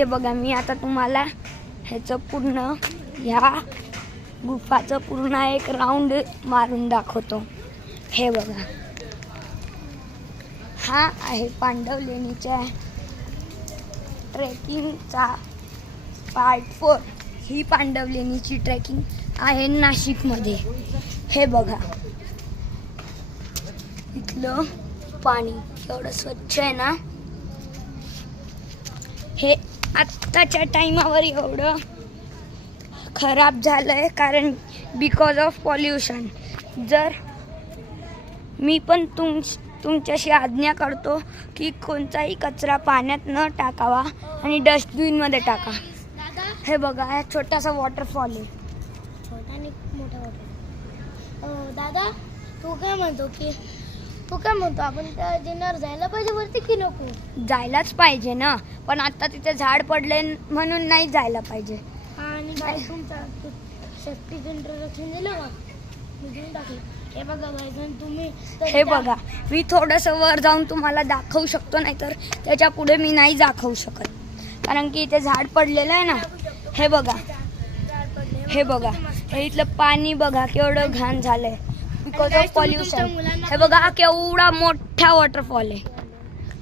हे बघा, मी आता तुम्हाला ह्याचं पूर्ण ह्या गुफाचं पूर्ण एक राऊंड मारून दाखवतो. हे बघा, हा आहे पांडव लेणीच्या ट्रेकिंगचा पार्ट 4. ही पांडव लेणीची ट्रेकिंग आहे नाशिकमध्ये. हे बघा, इथलं पाणी एवढं स्वच्छ आहे ना. हे आत्ताच्या टाइमावर एवढं खराब झालंय कारण बिकॉज ऑफ पॉल्युशन. जर मी पण तुमच्याशी आज्ञा करतो की कोणताही कचरा पाण्यात न टाकावा आणि डस्टबिनमध्ये टाका. हे बघा, हा छोटासा वॉटरफॉल आहे. छोटा आणि मोठा वॉटरफॉल. दादा, तू काय म्हणतो आपण त्या जिन्यावर जायला पाहिजे वरती की नको? जायलाच पाहिजे ना, पण आता तिथे झाड पडले म्हणून नाही जायला पाहिजे. आणि बाई तुमचा सेफ्टीचं इंट्रोडक्शन दिलं का? मी घेऊन टाकलं. हे बघा बाई, तुम्ही हे बघा, मी थोडंसं वर जाऊन तुम्हाला दाखवू शकतो, नाहीतर त्याच्या पुढे मी नाही दाखवू शकत कारण की इथे झाड पडलेलं आहे ना. हे बघा, हे बघा, हे इथलं पाणी बघा केवढं घाण झालंय बिकॉज ऑफ पॉल्युशन. हे बघा, हा केवढा मोठा वॉटरफॉल आहे.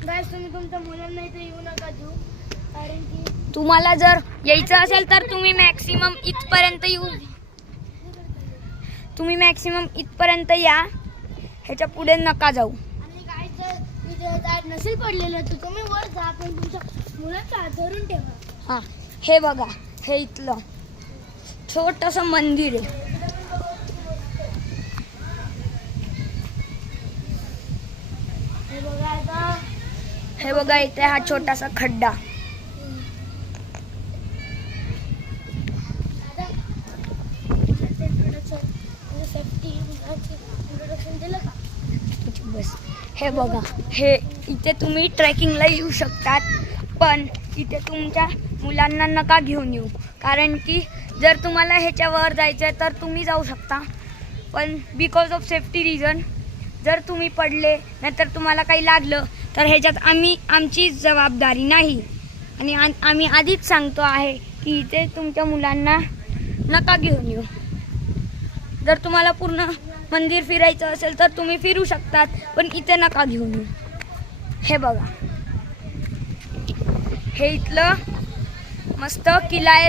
गाईस, तुम्ही तुमच्या मुलांना इथे येऊ नका देऊ, कारण की तुम्हाला जर यायचं असेल तर तुम्ही मॅक्सिमम इथपर्यंत या. ह्याच्या पुढे नका जाऊ. आणि गाईस, जर इथे झाड नसेल पडलेलं तर तुम्ही वर जा, पण तुमच्या मुलांचा हात धरून ठेवा. हां, हे बघा, हे इथलं छोटंसं मंदिर आहे. हे बघा, इथे हा छोटासा खड्डा. बस, हे बघा, हे इथे तुम्ही ट्रेकिंगला येऊ शकतात, पण इथे तुमच्या मुलांना नका घेऊन येऊ कारण की जर तुम्हाला ह्याच्यावर जायचं आहे तर तुम्ही जाऊ शकता, पण बिकॉज ऑफ सेफ्टी रिझन जर तुम्ही पडले नाहीतर तुम्हाला काही लागलं तर ह्याच्यात आमची जबाबदारी नाही. आणि आम्ही आधीच सांगतो आहे की इथे तुमच्या मुलांना नका घेऊन येऊ. जर तुम्हाला पूर्ण मंदिर फिरायचं असेल तर तुम्ही फिरू शकतात, पण इथे नका घेऊन येऊ. हे बघा, हे इथलं मस्त किल्ला आहे.